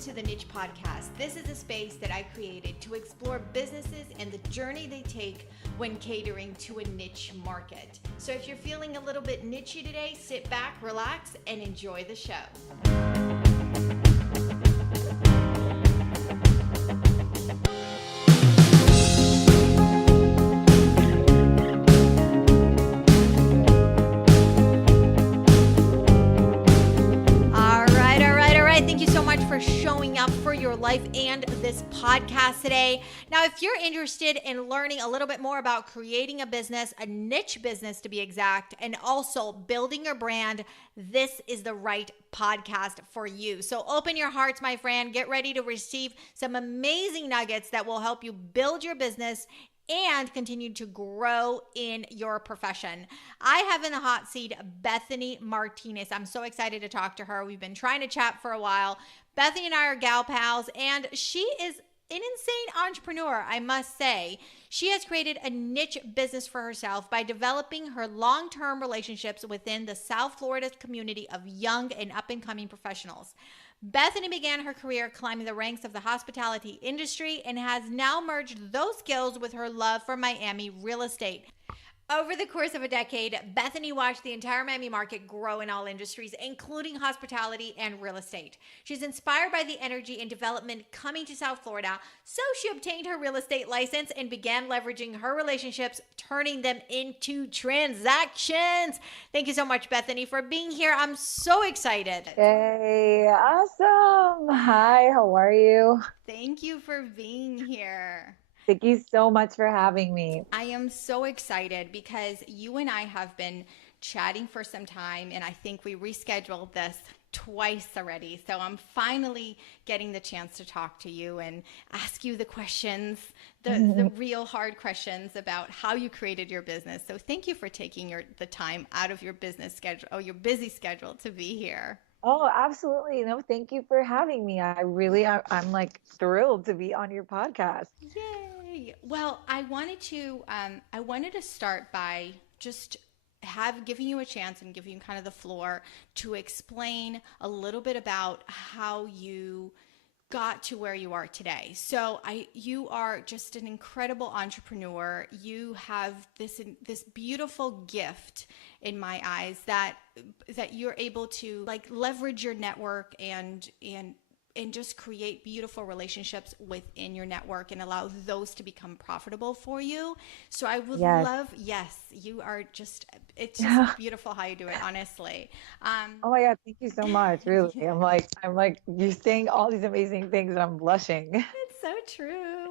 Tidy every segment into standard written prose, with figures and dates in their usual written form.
to the Niche Podcast. This is a space that I created to explore businesses and the journey they take when catering to a niche market. So if you're feeling a little bit nichey today, sit back, relax, and enjoy the show. For showing up for your life and this podcast today. Now, if you're interested in learning a little bit more about creating a business, a niche business to be exact, and also building your brand, this is the right podcast for you. So open your hearts, my friend. Get ready to receive some amazing nuggets that will help you build your business and continue to grow in your profession. I have in the hot seat Bethany Martinez. I'm so excited to talk to her. We've been trying to chat for a while. Bethany and I are gal pals, and she is an insane entrepreneur, I must say. She has created a niche business for herself by developing her long-term relationships within the South Florida community of young and up-and-coming professionals. Bethany began her career climbing the ranks of the hospitality industry and has now merged those skills with her love for Miami real estate. Over the course of a decade, Bethany watched the entire Miami market grow in all industries, including hospitality and real estate. She's inspired by the energy and development coming to South Florida, so she obtained her real estate license and began leveraging her relationships, turning them into transactions. Thank you so much, Bethany, for being here. I'm so excited. Hey, awesome. Hi, how are you? Thank you for being here. Thank you so much for having me. I am so excited because you and I have been chatting for some time, and I think we rescheduled this twice already. So I'm finally getting the chance to talk to you and ask you the questions, the real hard questions about how you created your business. So thank you for taking the time out of your business schedule, your busy schedule, to be here. Oh, absolutely. No, thank you for having me. I'm like thrilled to be on your podcast. Yay. Well, I wanted to start by just giving you a chance and giving you kind of the floor to explain a little bit about how you got to where you are today. So you are just an incredible entrepreneur. You have this beautiful gift in my eyes that you're able to like leverage your network and just create beautiful relationships within your network and allow those to become profitable for you. So I would love, you are just, it's just beautiful how you do it, honestly. Oh my God, thank you so much. Really. Yeah. I'm like, you're saying all these amazing things and I'm blushing. It's so true.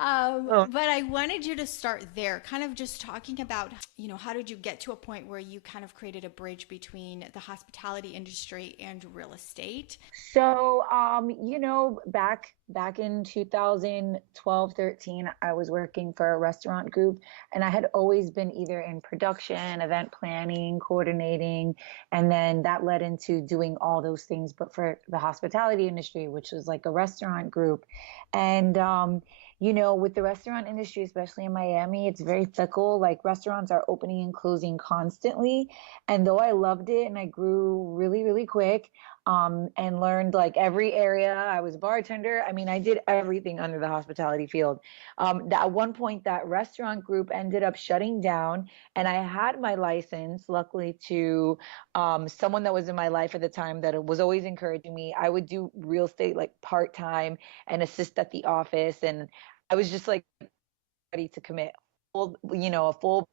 Oh. But I wanted you to start there, kind of just talking about, how did you get to a point where you kind of created a bridge between the hospitality industry and real estate? So, back in 2012, 13, I was working for a restaurant group, and I had always been either in production, event planning, coordinating, and then that led into doing all those things, but for the hospitality industry, which was like a restaurant group. And, with the restaurant industry, especially in Miami, it's very fickle. Like restaurants are opening and closing constantly. And though I loved it and I grew really, really quick, and learned like every area. I was a bartender. I mean, I did everything under the hospitality field. At one point, that restaurant group ended up shutting down, and I had my license, luckily, to someone that was in my life at the time that was always encouraging me. I would do real estate like part-time and assist at the office, and I was just like ready to commit. A full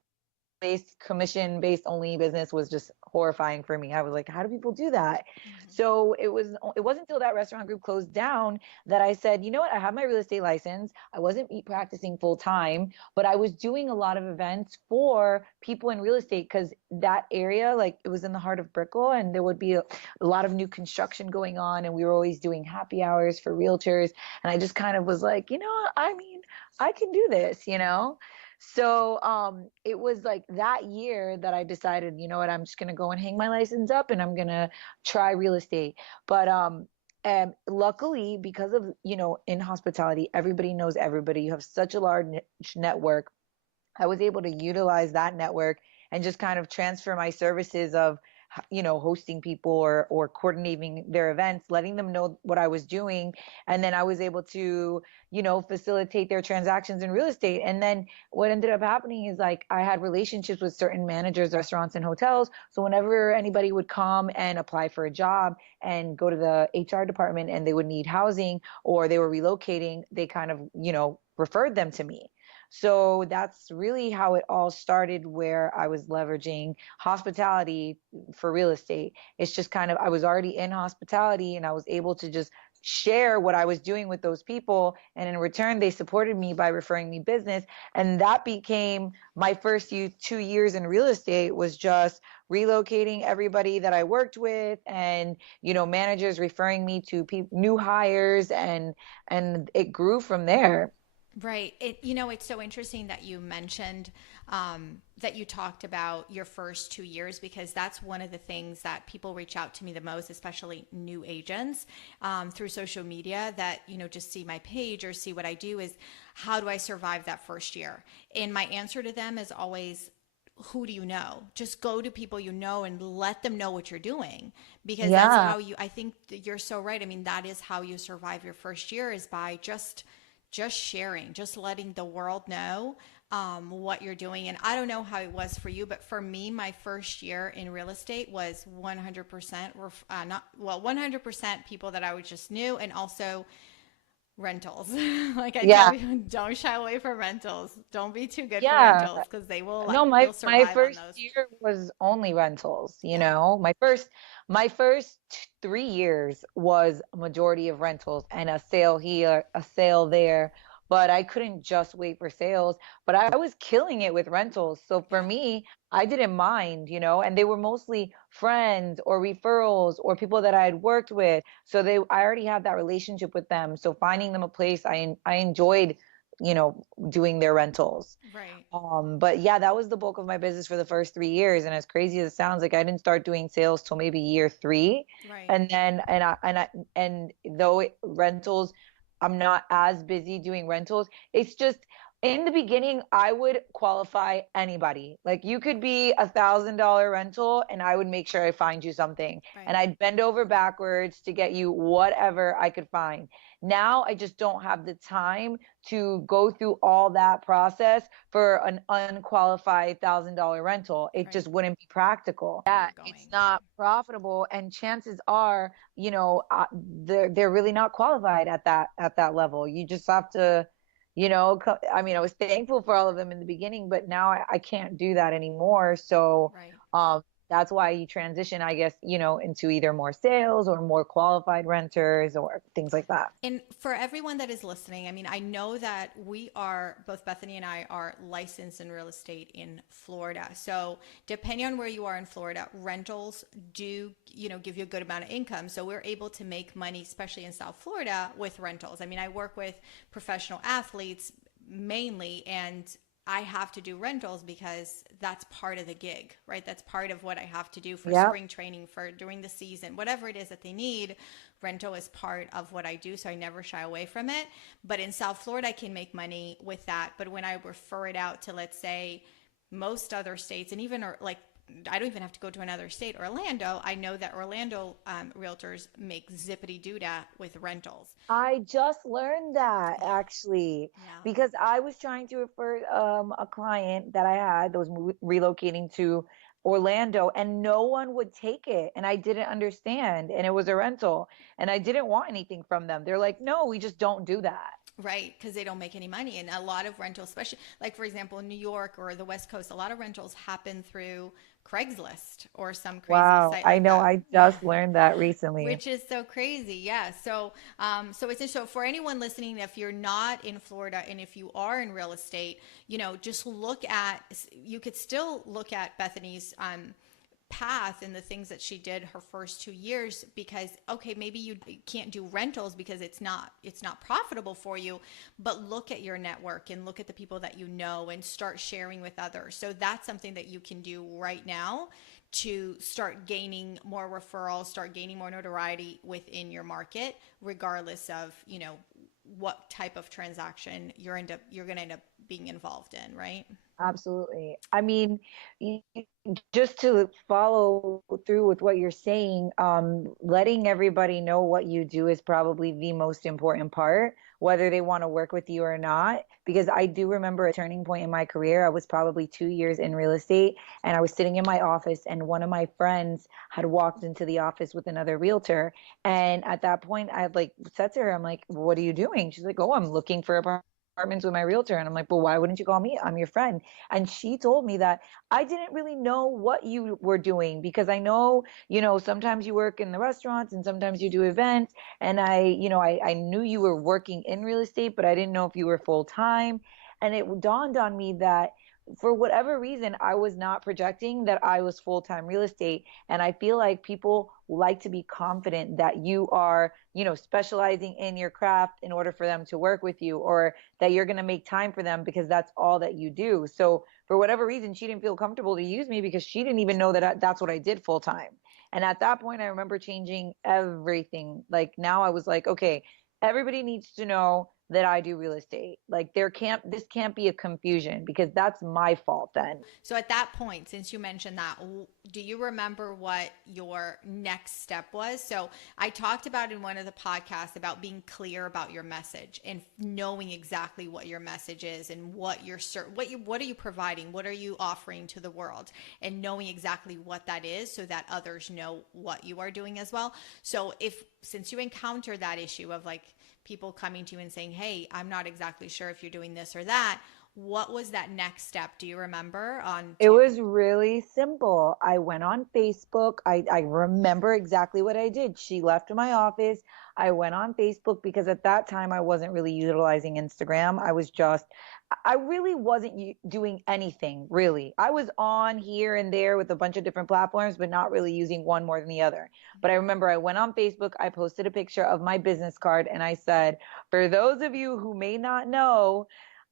based commission based only business was just horrifying for me. I was like, how do people do that? Mm-hmm. So it wasn't until that restaurant group closed down that I said, you know what? I have my real estate license. I wasn't practicing full time, but I was doing a lot of events for people in real estate because that area, like it was in the heart of Brickell, and there would be a lot of new construction going on, and we were always doing happy hours for realtors. And I just kind of was like, I can do this. So it was like that year that I decided, you know what, I'm just going to go and hang my license up and I'm going to try real estate. But luckily, because of, in hospitality, everybody knows everybody. You have such a large network. I was able to utilize that network and just kind of transfer my services of hosting people or coordinating their events, letting them know what I was doing. And then I was able to, facilitate their transactions in real estate. And then what ended up happening is like I had relationships with certain managers, restaurants, and hotels. So whenever anybody would come and apply for a job and go to the HR department and they would need housing or they were relocating, they kind of, referred them to me. So that's really how it all started, where I was leveraging hospitality for real estate. It's just kind of, I was already in hospitality and I was able to just share what I was doing with those people. And in return, they supported me by referring me business. And that became my first 2 years in real estate, was just relocating everybody that I worked with, and, managers referring me to new hires, and it grew from there. Right. It's so interesting that you mentioned that you talked about your first 2 years, because that's one of the things that people reach out to me the most, especially new agents, through social media that, just see my page or see what I do, is how do I survive that first year? And my answer to them is always, who do you know? Just go to people you know and let them know what you're doing, because that's Yeah. how I think that you're so right. I mean, that is how you survive your first year, is by just sharing, just letting the world know what you're doing. And I don't know how it was for you, but for me, my first year in real estate was 100% not, well, 100% people that I would just knew, and also rentals. Like I tell Yeah. people, don't shy away from rentals. Don't be too good for Yeah. rentals, because they will, No, my you'll my survive on first those. year was only rentals, Yeah. My first 3 years was a majority of rentals, and a sale here, a sale there. But I couldn't just wait for sales, but I was killing it with rentals. So for Yeah. me, I didn't mind, and they were mostly friends or referrals or people that I had worked with. So I already had that relationship with them. So finding them a place, I enjoyed, doing their rentals. Right. But yeah, that was the bulk of my business for the first 3 years. And as crazy as it sounds, like I didn't start doing sales till maybe year three. Right. And then, and though rentals, I'm not as busy doing rentals. It's just in the beginning, I would qualify anybody. Like you could be $1,000 rental and I would make sure I find you something. Right. And I'd bend over backwards to get you whatever I could find. Now I just don't have the time to go through all that process for an unqualified $1,000 rental. It Right. just wouldn't be practical. Where Yeah, you're it's going. not profitable, and chances are, they're really not qualified at that level. You just have to, I mean, I was thankful for all of them in the beginning, but now I can't do that anymore. So, Right. um, that's why you transition, I guess, into either more sales or more qualified renters or things like that. And for everyone that is listening, I mean, I know that we are, both Bethany and I are licensed in real estate in Florida. So depending on where you are in Florida, rentals do, give you a good amount of income. So we're able to make money, especially in South Florida, with rentals. I mean, I work with professional athletes mainly, and I have to do rentals because that's part of the gig, right? That's part of what I have to do for Yeah. spring training, for during the season, whatever it is that they need. Rental is part of what I do, so I never shy away from it. But in South Florida, I can make money with that. But when I refer it out to, let's say, most other states, and even like I don't even have to go to another state, Orlando, I know that Orlando realtors make zippity doo dah with rentals. I just learned that Yeah. actually, Yeah. because I was trying to refer a client that I had that was relocating to Orlando, and no one would take it, and I didn't understand, and it was a rental, and I didn't want anything from them. They're like, "No, we just don't do that." Right, because they don't make any money. And a lot of rentals, especially like, for example, in New York or the West Coast, a lot of rentals happen through Craigslist or some crazy Wow, site I like know, that. I Yeah. just learned that recently. Which is so crazy. Yeah. So it's so for anyone listening, if you're not in Florida and if you are in real estate, just you could still look at Bethany's path and the things that she did her first 2 years, because okay, maybe you can't do rentals because it's not profitable for you, but look at your network and look at the people that you know and start sharing with others. So that's something that you can do right now to start gaining more referrals, start gaining more notoriety within your market, regardless of what type of transaction you're going to end up being involved in, right? Absolutely. I mean, just to follow through with what you're saying, letting everybody know what you do is probably the most important part, whether they want to work with you or not. Because I do remember a turning point in my career. I was probably 2 years in real estate, and I was sitting in my office, and one of my friends had walked into the office with another realtor. And at that point, I had like said to her, I'm like, "What are you doing?" She's like, "Oh, I'm looking for apartments with my realtor." And I'm like, "Well, why wouldn't you call me? I'm your friend." And she told me that I didn't really know what you were doing because I know, sometimes you work in the restaurants and sometimes you do events. And I knew you were working in real estate, but I didn't know if you were full time. And it dawned on me that for whatever reason, I was not projecting that I was full time real estate. And I feel like people like to be confident that you are, specializing in your craft in order for them to work with you, or that you're going to make time for them because that's all that you do. So for whatever reason, she didn't feel comfortable to use me because she didn't even know that that's what I did full time. And at that point, I remember changing everything. Like now I was like, okay, everybody needs to know that I do real estate. Like this can't be a confusion because that's my fault then. So at that point, since you mentioned that, do you remember what your next step was? So I talked about in one of the podcasts about being clear about your message and knowing exactly what your message is and what are you providing, what are you offering to the world, and knowing exactly what that is so that others know what you are doing as well. So if since you encounter that issue of like people coming to you and saying, "Hey, I'm not exactly sure if you're doing this or that," what was that next step? Do you remember on It to was really simple. I went on Facebook. I remember exactly what I did. She left my office. I went on Facebook because at that time I wasn't really utilizing Instagram. I really wasn't doing anything really. I was on here and there with a bunch of different platforms, but not really using one more than the other. But I remember I went on Facebook, I posted a picture of my business card, and I said, for those of you who may not know,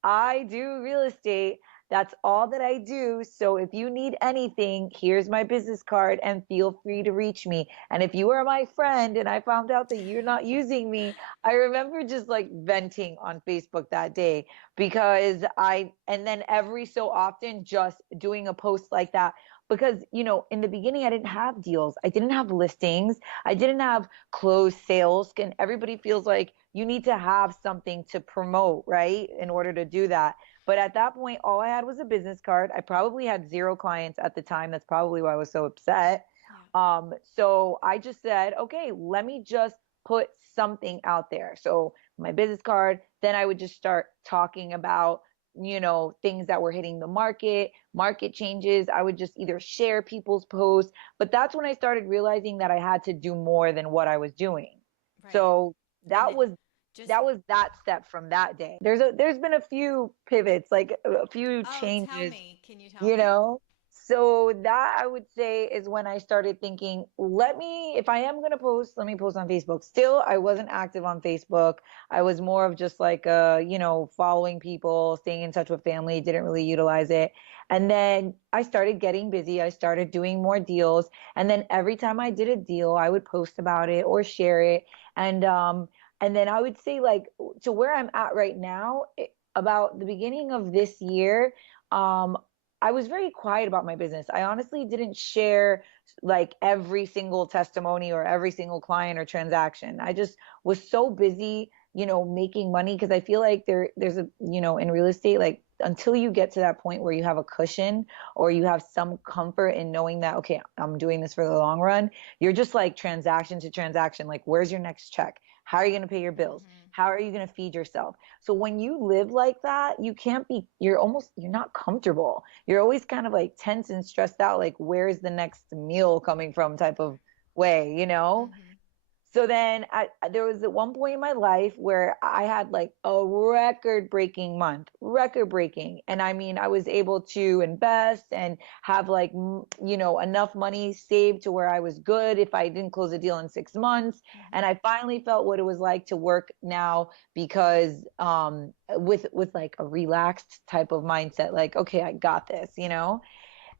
I do real estate. That's all that I do. So if you need anything, here's my business card and feel free to reach me. And if you are my friend and I found out that you're not using me, I remember just like venting on Facebook that day because and then every so often just doing a post like that. Because, in the beginning, I didn't have deals. I didn't have listings. I didn't have closed sales. And everybody feels like you need to have something to promote, right? In order to do that. But at that point, all I had was a business card. I probably had zero clients at the time. That's probably why I was so upset. yeah. So I just said, okay, let me just put something out there. So my business card, then I would just start talking about, things that were hitting the market changes. I would just either share people's posts, but that's when I started realizing that I had to do more than what I was doing. Right. So And that it was just that was that step from that day. There's been a few pivots, like a few oh, tell changes, me. Can you tell you me? know. So that I would say is when I started thinking, if I am going to post, let me post on Facebook. Still, I wasn't active on Facebook. I was more of just like following people, staying in touch with family, didn't really utilize it. And then I started getting busy. I started doing more deals, and then every time I did a deal, I would post about it or share it. And then I would say, like, to where I'm at right now, about the beginning of this year, um, I was very quiet about my business. I honestly didn't share like every single testimony or every single client or transaction. I just was so busy, making money because I feel like there's in real estate, like until you get to that point where you have a cushion or you have some comfort in knowing that, okay, I'm doing this for the long run, you're just like transaction to transaction. Like, where's your next check? How are you going to pay your bills? Mm-hmm. How are you going to feed yourself? So when you live like that, you're not comfortable. You're always kind of like tense and stressed out, like, where's the next meal coming from type of way, you know? Mm-hmm. So then there was at one point in my life where I had like a record breaking month, record breaking. And I mean, I was able to invest and have like, enough money saved to where I was good if I didn't close a deal in 6 months. And Mm-hmm. I finally felt what it was like to work now because, with like a relaxed type of mindset, like, okay, I got this, you know?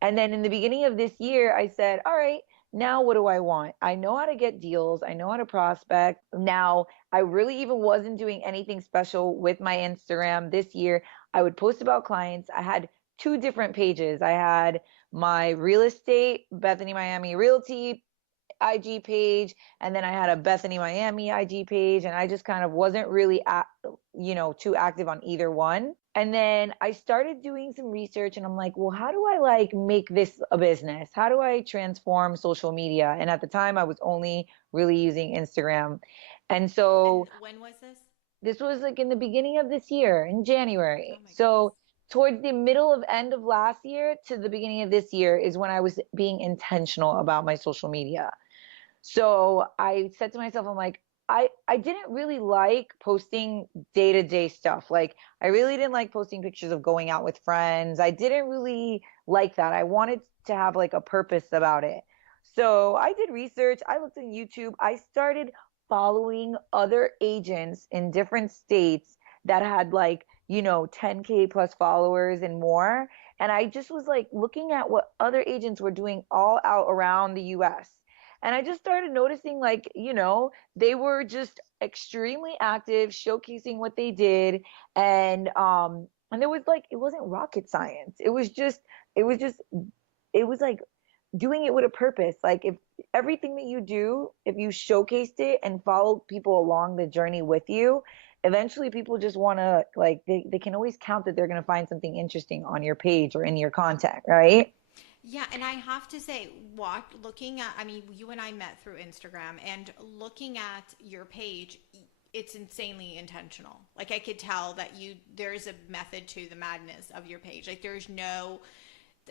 And then in the beginning of this year, I said, all right, now what do I want? I know how to get deals. I know how to prospect. Now, I really even wasn't doing anything special with my Instagram this year. I would post about clients. I had two different pages. I had my real estate, Bethany Miami Realty IG page, and then I had a Bethany Miami IG page, and I just kind of wasn't really too active on either one. And then I started doing some research and I'm like, well, how do I like make this a business? How do I transform social media? And at the time I was only really using Instagram. And And so when was this? this was like in the beginning of this year in Oh January. my goodness. So towards the middle of end of last year to the beginning of this year is when I was being intentional about my social media. So I said to myself, I'm like, I didn't really like posting day-to-day stuff. Like I really didn't like posting pictures of going out with friends. I didn't really like that. I wanted to have like a purpose about it. So I did research. I looked on YouTube. I started following other agents in different states that had like, 10K plus followers and more. And I just was like looking at what other agents were doing all out around the US. And I just started noticing, like, they were just extremely active, showcasing what they did. And there was like, it wasn't rocket science. It was like doing it with a purpose. Like, if everything that you do, if you showcased it and followed people along the journey with you, eventually people just want to, like, they can always count that they're going to find something interesting on your page or in your content, right? Yeah, and I have to say, looking at, I mean, you and I met through Instagram, and looking at your page, it's insanely intentional. Like I could tell that there's a method to the madness of your page. Like there's no,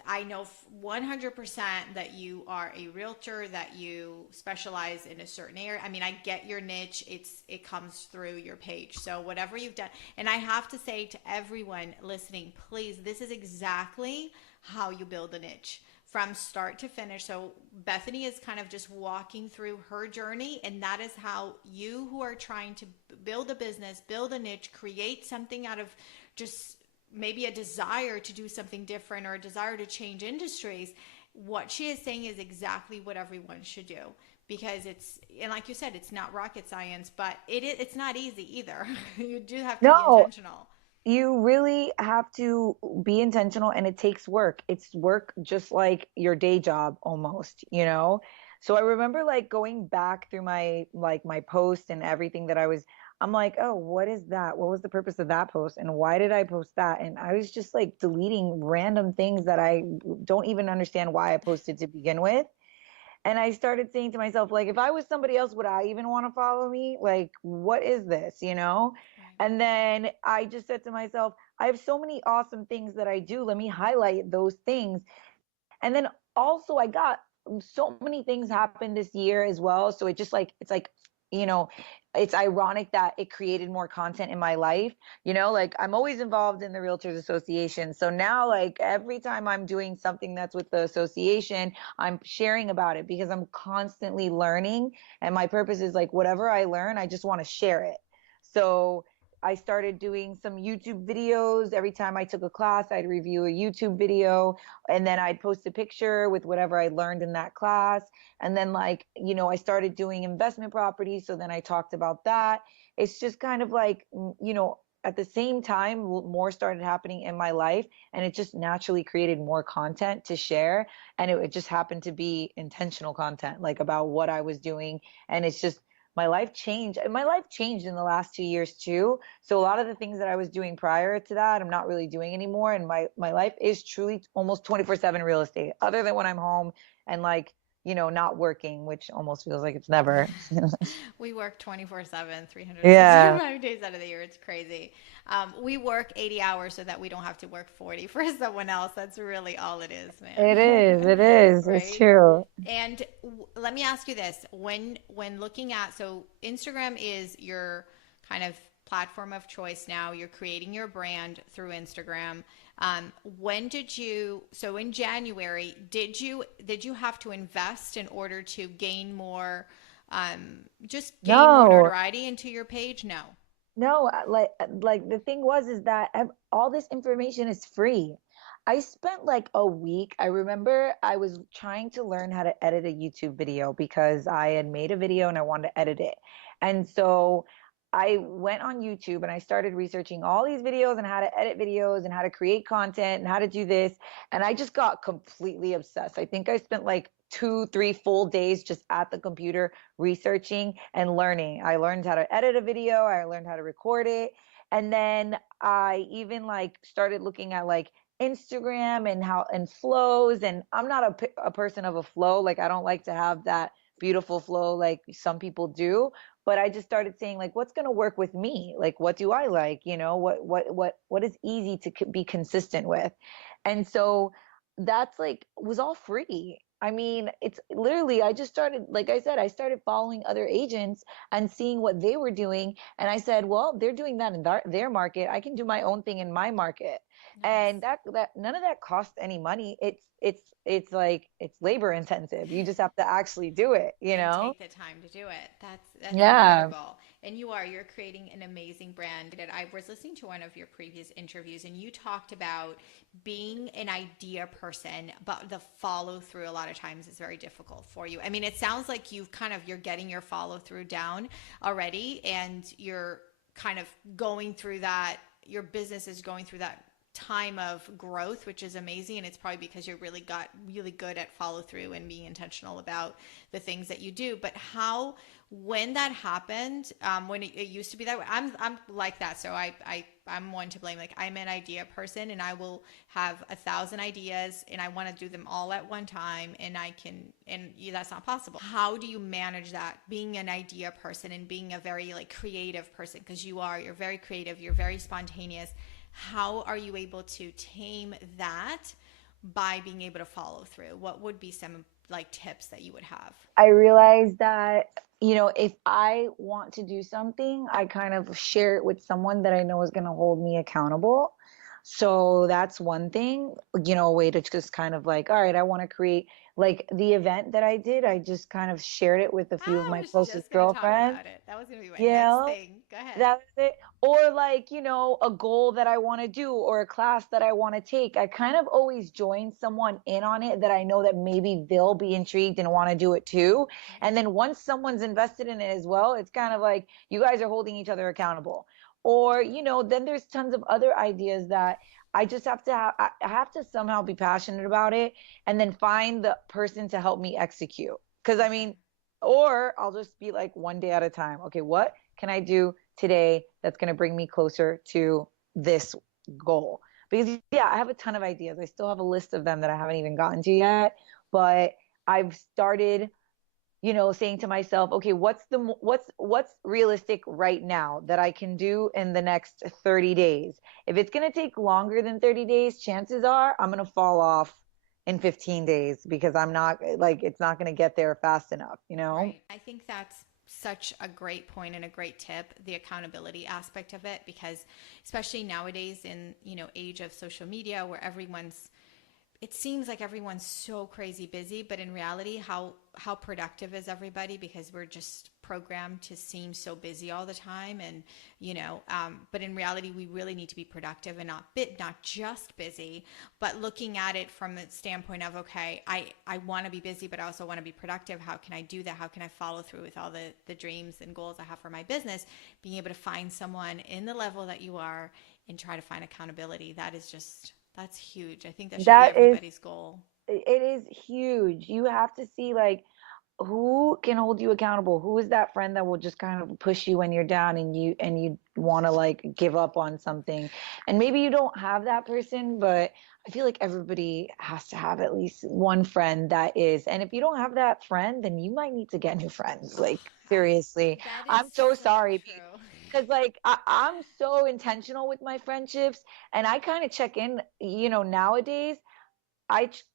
I know 100% that you are a realtor, that you specialize in a certain area. I mean, I get your niche. It comes through your page. So whatever you've done, and I have to say to everyone listening, please, this is exactly how you build a niche from start to finish. So Bethany is kind of just walking through her journey, and that is how you who are trying to build a business, build a niche, create something out of just maybe a desire to do something different or a desire to change industries, what she is saying is exactly what everyone should do, because it's, and like you said, it's not rocket science, but it's not easy either. You do have to be No, intentional. you really have to be intentional, and it takes work. It's work just like your day job almost. So I remember like going back through my post and everything that I'm like, oh, what is that? What was the purpose of that post? And why did I post that? And I was just like deleting random things that I don't even understand why I posted to begin with. And I started saying to myself, like, if I was somebody else, would I even want to follow me? Like, what is this? Right. And then I just said to myself, I have so many awesome things that I do. Let me highlight those things. And then also I got so many things happened this year as well. So it's like, you know, it's ironic that it created more content in my life. Like I'm always involved in the Realtors Association. So now like every time I'm doing something that's with the association, I'm sharing about it because I'm constantly learning. And my purpose is like whatever I learn, I just want to share it. So I started doing some YouTube videos. Every time I took a class, I'd review a YouTube video, and then I'd post a picture with whatever I learned in that class. And then like, I started doing investment properties. So then I talked about that. It's just kind of like, at the same time, more started happening in my life, and it just naturally created more content to share. And it just happened to be intentional content, like about what I was doing. And it's just, my life changed. My life changed in the last 2 years too. So a lot of the things that I was doing prior to that, I'm not really doing anymore. And my life is truly almost 24/7 real estate, other than when I'm home and like, not working, which almost feels like it's never. We work 24/7, three hundred Yeah, sixty-five days out of the year. It's crazy. We work 80 hours so that we don't have to work 40 for someone else. That's really all it is, it man. is. It is. It's Right? true. And let me ask you this: when looking at, so Instagram is your kind of platform of choice now. You're creating your brand through Instagram. When did you? So in January, did you have to invest in order to gain more? Just gain more No, notoriety into your page? No. no, like the thing was is that all this information is free. I spent like a week. I remember I was trying to learn how to edit a YouTube video because I had made a video and I wanted to edit it. And so I went on YouTube and I started researching all these videos and how to edit videos and how to create content and how to do this. And I just got completely obsessed. I think I spent like 2, 3 full days just at the computer researching and learning. I learned how to edit a video, I learned how to record it. And then I even like started looking at like Instagram and how and flows. And I'm not a person of a flow. Like I don't like to have that beautiful flow like some people do, but I just started saying like what's going to work with me, like what do I like, what is easy to be consistent with. And so that's like was all free. I mean, it's literally, I just started, like I said, I started following other agents and seeing what they were doing, and I said, well, they're doing that in their market, I can do my own thing in my market. Nice. And that none of that costs any money. It's like it's labor intensive, you just have to actually do it, you And know. take the time to do it. That's Yeah. incredible. And you're creating an amazing brand. And I was listening to one of your previous interviews and you talked about being an idea person, but the follow through a lot of times is very difficult for you. I mean, it sounds like you're getting your follow through down already and you're kind of going through that, your business is going through that time of growth, which is amazing. And it's probably because you're really good at follow through and being intentional about the things that you do. But when that happened, when it used to be that way, I'm like that. So I'm one to blame. Like I'm an idea person and I will have 1,000 ideas and I want to do them all at one time. That's not possible. How do you manage that being an idea person and being a very like creative person? Cause you're very creative. You're very spontaneous. How are you able to tame that by being able to follow through? What would be some like tips that you would have? I realized that, if I want to do something, I kind of share it with someone that I know is going to hold me accountable. So that's one thing, a way to just kind of like, all right, I want to create like the event that I did. I just kind of shared it with a few of I my was closest just going to talk girlfriends. about it. That was going to be my next Yeah, thing. Go ahead. that was it. Or like, a goal that I want to do or a class that I want to take. I kind of always join someone in on it that I know that maybe they'll be intrigued and want to do it too. And then once someone's invested in it as well, it's kind of like you guys are holding each other accountable. Or, then there's tons of other ideas that I just have to I have to somehow be passionate about it and then find the person to help me execute. Cause I Okay. mean, or I'll just be like one day at a time. Okay, what can I do today that's going to bring me closer to this goal? Because yeah, I have a ton of ideas. I still have a list of them that I haven't even gotten to yet, but I've started, saying to myself, okay, what's realistic right now that I can do in the next 30 days? If it's going to take longer than 30 days, chances are I'm going to fall off in 15 days because I'm not like it's not going to get there fast enough, you know? Right. I think that's such a great point and a great tip, the accountability aspect of it, because especially nowadays in, age of social media where it seems like everyone's so crazy busy, but in reality, how productive is everybody? Because we're just programmed to seem so busy all the time, and but in reality, we really need to be productive and not just busy, but looking at it from the standpoint of okay, I want to be busy, but I also want to be productive. How can I do that? How can I follow through with all the dreams and goals I have for my business? Being able to find someone in the level that you are and try to find accountability. That's huge. I think that should be That is everybody's goal. it is huge. You have to see like who can hold you accountable? Who is that friend that will just kind of push you when you're down and you want to like give up on something? And maybe you don't have that person, but I feel like everybody has to have at least one friend that is. And if you don't have that friend, then you might need to get new friends. Oh, Like seriously. that is I'm so so sorry true. because like I'm so intentional with my friendships and I kind of check in, nowadays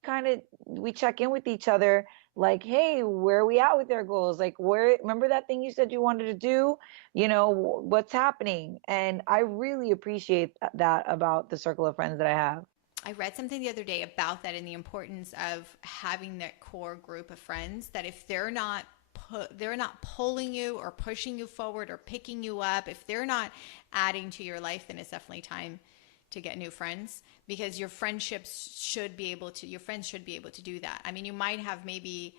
kind of we check in with each other like, hey, where are we at with our goals? Like, where remember that thing you said you wanted to do? What's happening? And I really appreciate that about the circle of friends that I have. I read something the other day about that and the importance of having that core group of friends that if they're not pulling you or pushing you forward or picking you up, if they're not adding to your life, then it's definitely time to get new friends because your friends should be able to do that. I mean, you might have maybe,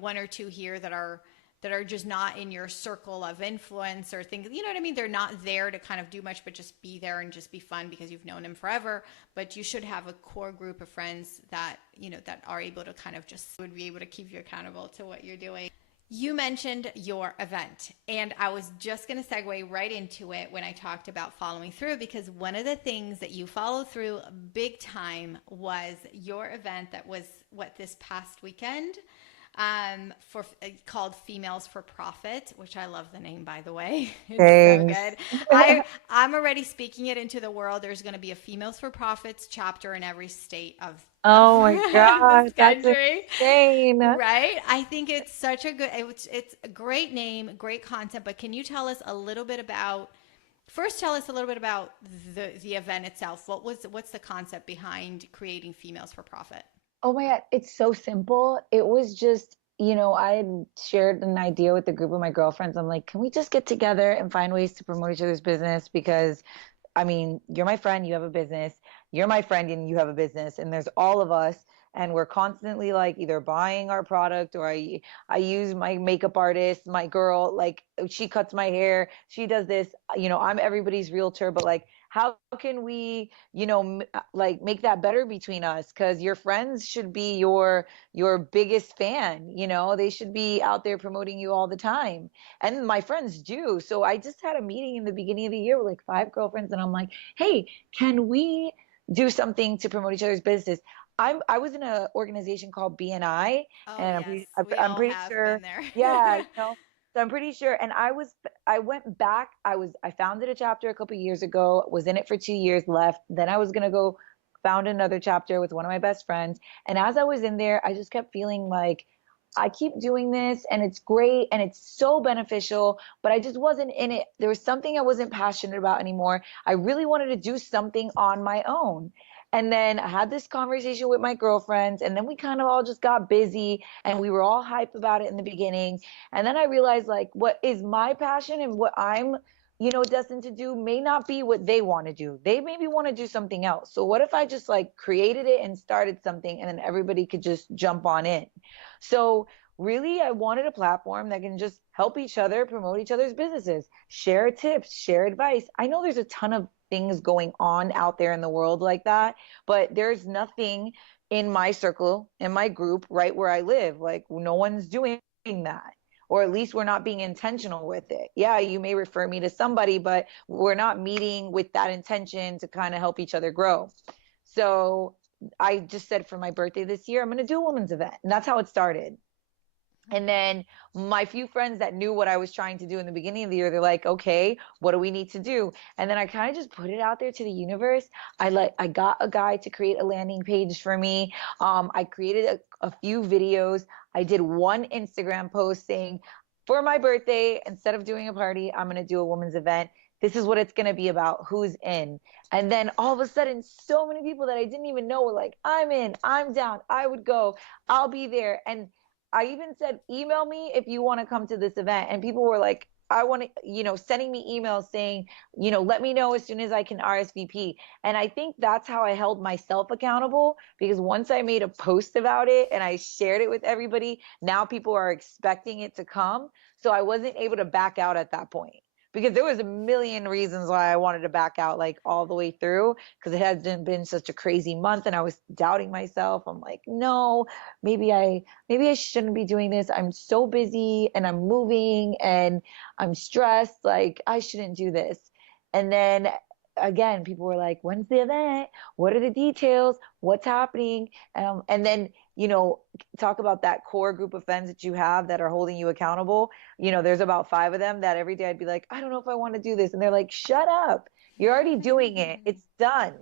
one or two here that are that are just not in your circle of influence or things, you know what I mean? They're not there to kind of do much, but just be there and just be fun because you've known them forever. But you should have a core group of friends that, you know, that are able to kind of just would be able to keep you accountable to what you're doing. You mentioned your event, and I was just going to segue right into it when I talked about following through, because one of the things that you follow through big time was your event that was what this past weekend, for called Females for Profit, which I love the name, by the way. It's so Thanks. good. I'm already speaking it into the world. There's going to be a Females for Profits chapter in every state of Oh my this God, that's country. insane. Right? I think it's such a good, it's a great name, great concept, but can you tell us a little bit about, first tell us a little bit about the event itself. What's the concept behind creating Females for Profit? Oh my God, it's so simple. It was just, I had shared an idea with a group of my girlfriends. I'm like, can we just get together and find ways to promote each other's business? Because I mean, you're my friend, you have a business. You're my friend and you have a business. And there's all of us. And we're constantly like either buying our product or I use my makeup artist, my girl, like she cuts my hair, she does this, I'm everybody's realtor, but like how can we, like make that better between us? Because your friends should be your biggest fan, they should be out there promoting you all the time. And my friends do. So I just had a meeting in the beginning of the year with like 5 girlfriends, and I'm like, hey, can we do something to promote each other's business? I was in an organization called BNI, Oh, and yes. We I'm all pretty have sure, been there. yeah, so I'm pretty sure. And I went back. I founded a chapter a couple of years ago. Was in it for 2 years. Left. Then I was gonna go found another chapter with one of my best friends. And as I was in there, I just kept feeling like I keep doing this and it's great and it's so beneficial, but I just wasn't in it. There was something I wasn't passionate about anymore. I really wanted to do something on my own. And then I had this conversation with my girlfriends, and then we kind of all just got busy and we were all hype about it in the beginning. And then I realized like what is my passion and what I'm, destined to do may not be what they want to do. They maybe want to do something else. So what if I just like created it and started something and then everybody could just jump on in? So really, I wanted a platform that can just help each other promote each other's businesses, share tips, share advice. I know there's a ton of things going on out there in the world like that, but there's nothing in my circle, in my group, right where I live. Like no one's doing that. Or at least we're not being intentional with it. Yeah, you may refer me to somebody, but we're not meeting with that intention to kind of help each other grow. So I just said for my birthday this year, I'm going to do a women's event. And that's how it started. And then my few friends that knew what I was trying to do in the beginning of the year, they're like, okay, what do we need to do? And then I kind of just put it out there to the universe. I got a guy to create a landing page for me. I created a few videos. I did one Instagram post saying, for my birthday, instead of doing a party, I'm going to do a women's event. This is what it's going to be about. Who's in? And then all of a sudden, so many people that I didn't even know were like, I'm in, I'm down, I would go, I'll be there. And I even said, email me if you want to come to this event. And people were like, I want to, sending me emails saying, let me know as soon as I can RSVP. And I think that's how I held myself accountable, because once I made a post about it and I shared it with everybody, now people are expecting it to come. So I wasn't able to back out at that point, because there was a million reasons why I wanted to back out like all the way through, because it had been such a crazy month and I was doubting myself. I'm like, no, maybe I shouldn't be doing this. I'm so busy and I'm moving and I'm stressed. Like I shouldn't do this. And then again, people were like, when's the event? What are the details? What's happening? And then, talk about that core group of friends that you have that are holding you accountable. There's about 5 of them that every day I'd be like, I don't know if I want to do this. And they're like, shut up. You're already doing it. It's done.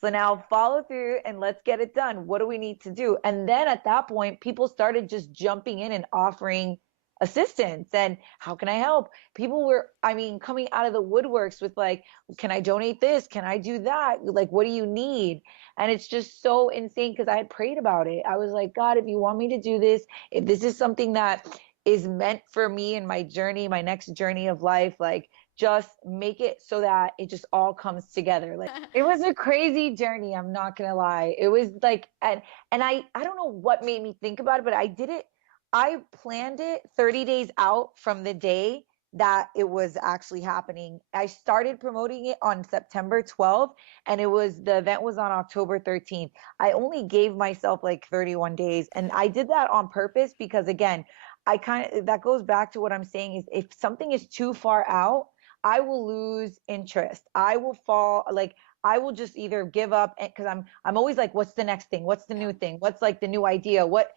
So now follow through and let's get it done. What do we need to do? And then at that point, people started just jumping in and offering assistance and how can I help? People were, I mean, coming out of the woodworks with like, can I donate this? Can I do that? Like, what do you need? And it's just so insane because I had prayed about it. I was like, God, if you want me to do this, if this is something that is meant for me in my journey, my next journey of life, like just make it so that it just all comes together. Like it was a crazy journey, I'm not gonna lie. It was like, and I don't know what made me think about it, but I did it. I planned it 30 days out from the day that it was actually happening. I started promoting it on September 12th, and the event was on October 13th. I only gave myself like 31 days, and I did that on purpose because again, I kind of that goes back to what I'm saying is if something is too far out, I will lose interest. I will fall like I will just either give up because I'm always like, what's the next thing? What's the new thing? What's like the new idea? What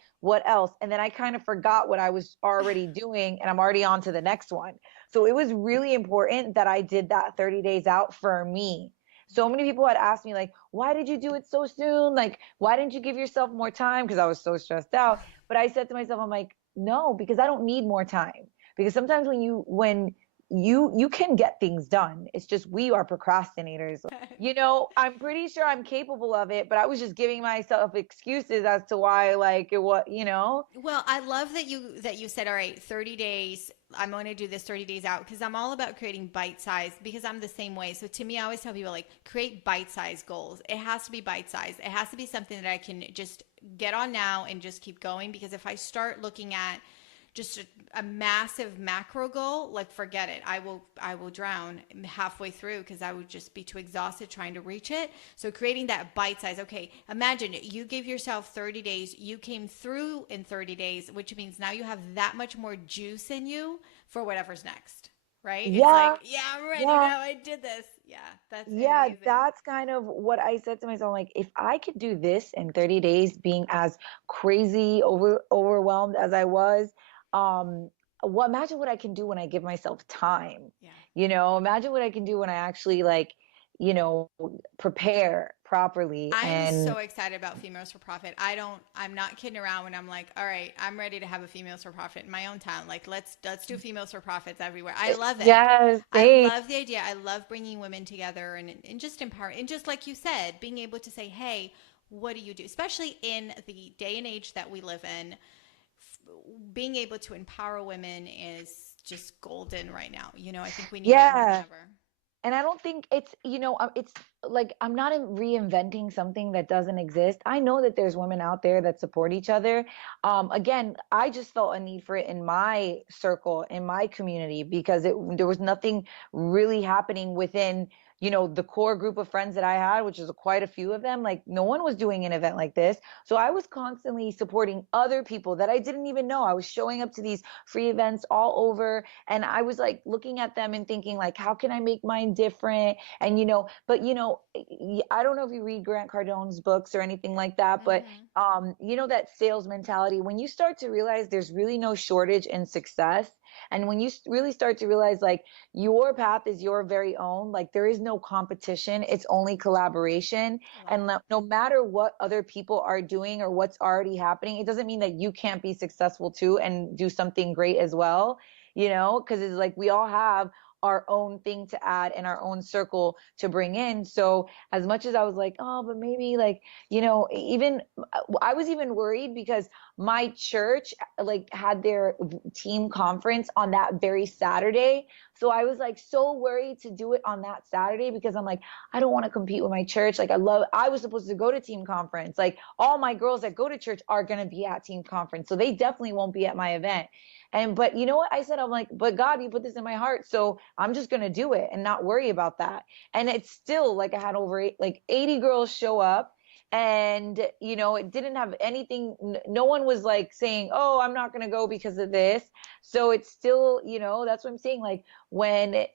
else? And then I kind of forgot what I was already doing and I'm already on to the next one. So it was really important that I did that 30 days out for me. So many people had asked me like, why did you do it so soon? Like, why didn't you give yourself more time? Because I was so stressed out. But I said to myself, I'm like, no, because I don't need more time. Because sometimes when you can get things done. It's just we are procrastinators. I'm pretty sure I'm capable of it, but I was just giving myself excuses as to why like it was. Well, I love that you said, all right, 30 days. I'm going to do this 30 days out because I'm all about creating bite size because I'm the same way. So to me, I always tell people like create bite size goals. It has to be bite size. It has to be something that I can just get on now and just keep going because if I start looking at just a massive macro goal, like forget it. I will drown halfway through because I would just be too exhausted trying to reach it. So creating that bite size. Okay, imagine you gave yourself 30 days. You came through in 30 days, which means now you have that much more juice in you for whatever's next. Right? It's like, Yeah, yeah, I'm ready yeah, now. I did this. Yeah, that's yeah. amazing. That's kind of what I said to myself. Like, if I could do this in 30 days, being as crazy overwhelmed as I was, um, imagine what I can do when I give myself time. Yeah. Imagine what I can do when I actually like, you know, prepare properly I'm and so excited about Females for Profit. I'm not kidding around when I'm like, all right, I'm ready to have a Females for Profit in my own town. Like let's do Females for Profits everywhere. I love it. yes, I same. love the idea. I love bringing women together and just empower and just like you said, being able to say, "Hey, what do you do?" Especially in the day and age that we live in, being able to empower women is just golden right now. I think we need it more than Yeah. ever. And I don't think it's like I'm not reinventing something that doesn't exist. I know that there's women out there that support each other. Again, I just felt a need for it in my circle, in my community, because there was nothing really happening within, the core group of friends that I had, which is quite a few of them. Like no one was doing an event like this. So I was constantly supporting other people that I didn't even know. I was showing up to these free events all over and I was like looking at them and thinking like, how can I make mine different? And but I don't know if you read Grant Cardone's books or anything like that, but Mm-hmm. that sales mentality, when you start to realize there's really no shortage in success, and when you really start to realize like your path is your very own, like there is no competition, it's only collaboration. I love And it. no matter what other people are doing or what's already happening, it doesn't mean that you can't be successful too and do something great as well, because it's like we all have our own thing to add and our own circle to bring in. So as much as I was like, oh, but maybe like, even I was even worried because my church like had their team conference on that very Saturday. So I was like so worried to do it on that Saturday because I'm like, I don't want to compete with my church. Like I was supposed to go to team conference. Like all my girls that go to church are going to be at team conference. So they definitely won't be at my event. But you know what I said? I'm like, but God, you put this in my heart. So I'm just going to do it and not worry about that. And it's still like I had over like 80 girls show up. And, it didn't have anything. No one was like saying, oh, I'm not going to go because of this. So it's still, that's what I'm saying. Like when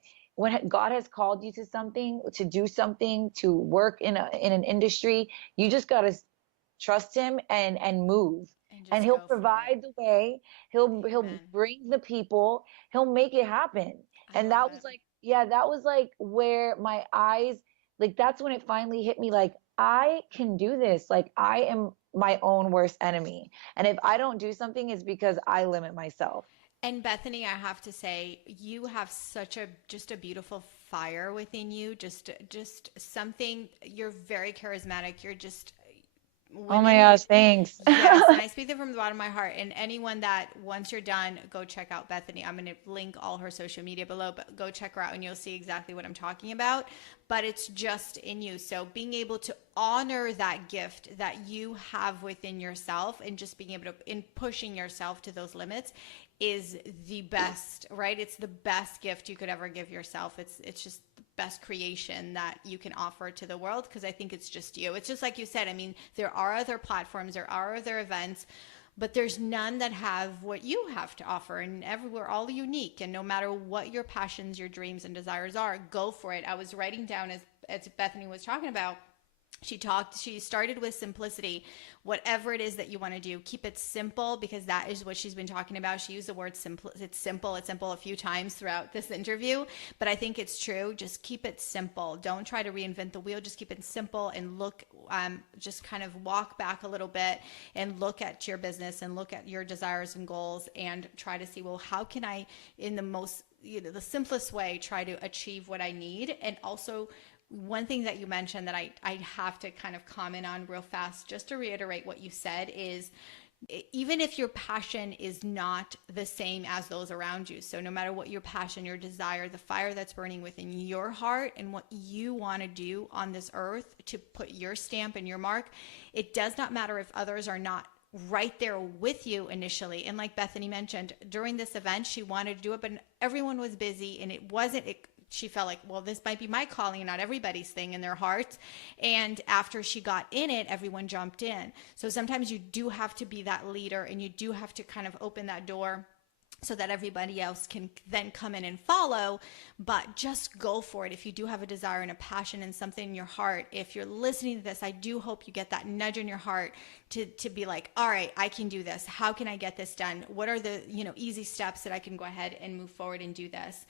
God has called you to something, to do something, to work in an industry, you just got to trust him and move, And and just he'll go for it. provide the way. He'll Amen. bring the people. He'll make it happen. I And love that was it. like, yeah, that was like where my eyes, like that's when it finally hit me, like I can do this. Like I am my own worst enemy, and if I don't do something, it's because I limit myself. And Bethany, I have to say, you have such a just a beautiful fire within you. Just something. You're very charismatic. You're just Oh my women gosh, thanks. Yes, and I speak that from the bottom of my heart. And anyone that once you're done, go check out Bethany. I'm going to link all her social media below, but go check her out and you'll see exactly what I'm talking about. But it's just in you. So being able to honor that gift that you have within yourself and just being able to, in pushing yourself to those limits is the best, right? It's the best gift you could ever give yourself. It's just the best creation that you can offer to the world, because I think it's just you. It's just like you said. I mean, there are other platforms, there are other events, but there's none that have what you have to offer. And we're all unique. And no matter what your passions, your dreams, and desires are, go for it. I was writing down as Bethany was talking about. She started with simplicity. Whatever it is that you want to do, keep it simple, because that is what she's been talking about. She used the word simple. It's simple a few times throughout this interview, but I think it's true. Just keep it simple. Don't try to reinvent the wheel. Just keep it simple and look, just kind of walk back a little bit and look at your business and look at your desires and goals and try to see, well, how can I, in the most, the simplest way, try to achieve what I need. And also, one thing that you mentioned that I have to kind of comment on real fast, just to reiterate what you said, is even if your passion is not the same as those around you, so no matter what your passion, your desire, the fire that's burning within your heart and what you want to do on this earth to put your stamp and your mark, it does not matter if others are not right there with you initially. And like Bethany mentioned, during this event, she wanted to do it, but everyone was busy and she felt like, well, this might be my calling and not everybody's thing in their hearts. And after she got in it, everyone jumped in. So sometimes you do have to be that leader and you do have to kind of open that door so that everybody else can then come in and follow. But just go for it. If you do have a desire and a passion and something in your heart, if you're listening to this, I do hope you get that nudge in your heart to be like, all right, I can do this. How can I get this done? What are the easy steps that I can go ahead and move forward and do this?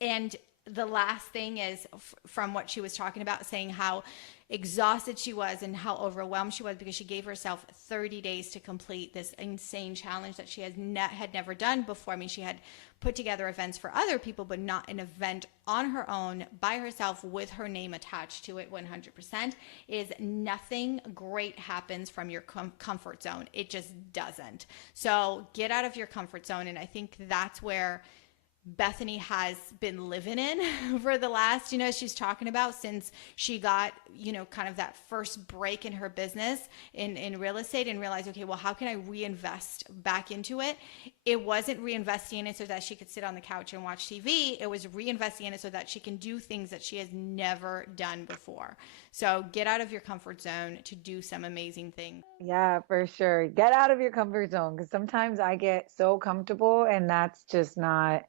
And the last thing is from what she was talking about, saying how exhausted she was and how overwhelmed she was because she gave herself 30 days to complete this insane challenge that she had never done before. I mean, she had put together events for other people, but not an event on her own by herself with her name attached to it 100%. Is nothing great happens from your comfort zone. It just doesn't. So get out of your comfort zone. And I think that's where Bethany has been living in for the last, she's talking about since she got, kind of that first break in her business in real estate and realized, okay, well, how can I reinvest back into it? It wasn't reinvesting in it so that she could sit on the couch and watch TV. It was reinvesting in it so that she can do things that she has never done before. So get out of your comfort zone to do some amazing things. Yeah, for sure. Get out of your comfort zone, because sometimes I get so comfortable and that's just not,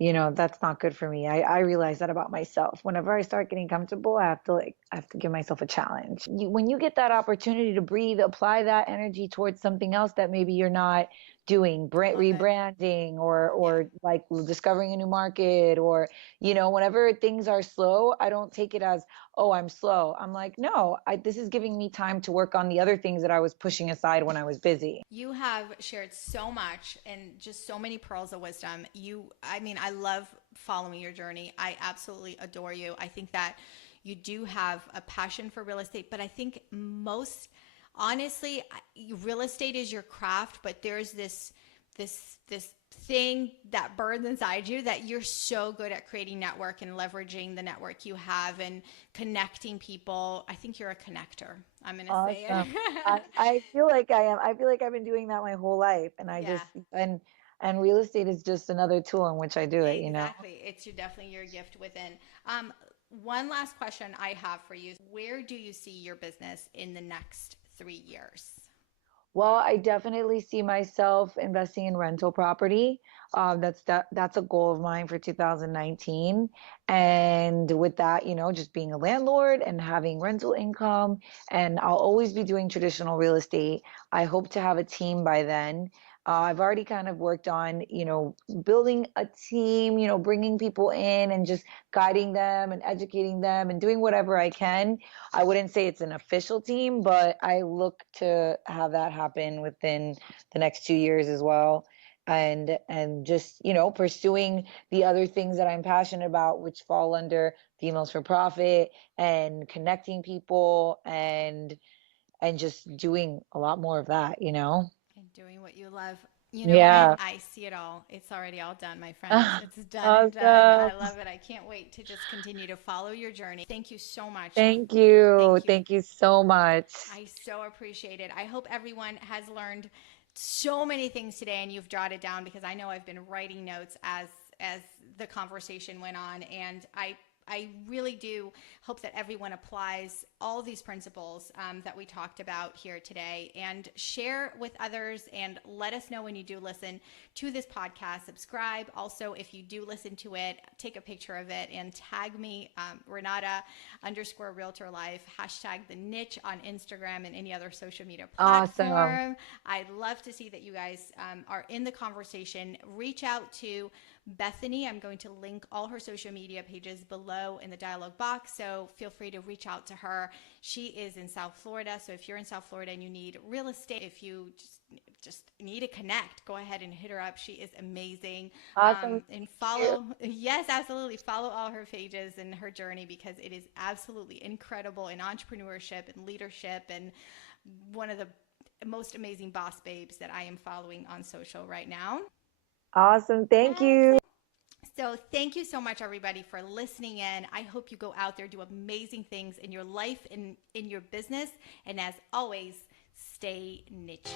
that's not good for me. I realize that about myself. Whenever I start getting comfortable, I have to give myself a challenge. When you get that opportunity to breathe, apply that energy towards something else that maybe you're not doing, Love it. rebranding or Yeah. like discovering a new market, or whenever things are slow, I don't take it as, oh, I'm slow. I'm like, no, this is giving me time to work on the other things that I was pushing aside when I was busy. You have shared so much and just so many pearls of wisdom. I mean, I love following your journey. I absolutely adore you. I think that you do have a passion for real estate, but I think most honestly, real estate is your craft, but there's this thing that burns inside you that you're so good at creating network and leveraging the network you have and connecting people. I think you're a connector. I'm going to say it. Awesome. I feel like I am. I feel like I've been doing that my whole life, and I Yeah. just and real estate is just another tool in which I do it. Exactly. It's definitely your gift within. One last question I have for you. Where do you see your business in the next 3 years? Well, I definitely see myself investing in rental property. That's a goal of mine for 2019. And with that, just being a landlord and having rental income, and I'll always be doing traditional real estate. I hope to have a team by then. I've already kind of worked on, building a team, bringing people in and just guiding them and educating them and doing whatever I can. I wouldn't say it's an official team, but I look to have that happen within the next 2 years as well. And just, pursuing the other things that I'm passionate about, which fall under females for profit and connecting people and just doing a lot more of that, you know? And doing what you love. And Yeah. I see it all. It's already all done, my friend. It's done and done. Awesome. I love it. I can't wait to just continue to follow your journey. Thank you so much. Thank you. Thank you. Thank you so much. I so appreciate it. I hope everyone has learned so many things today and you've jotted down, because I know I've been writing notes as the conversation went on, and I really do hope that everyone applies all these principles that we talked about here today, and share with others, and let us know when you do listen to this podcast. Subscribe. Also, if you do listen to it, take a picture of it and tag me, Renata_Realtor Life, hashtag the niche on Instagram and any other social media Awesome. platform. I'd love to see that you guys are in the conversation. Reach out to Bethany. I'm going to link all her social media pages below in the dialogue box, so feel free to reach out to her. She is in South Florida, so if you're in South Florida and you need real estate, if you just need to connect, go ahead and hit her up. She is amazing. Awesome. And follow, yes, absolutely, follow all her pages and her journey, because it is absolutely incredible in entrepreneurship and leadership, and one of the most amazing boss babes that I am following on social right now. Awesome. Thank you. So thank you so much, everybody, for listening in. I hope you go out there, do amazing things in your life and in your business. And as always, stay niche.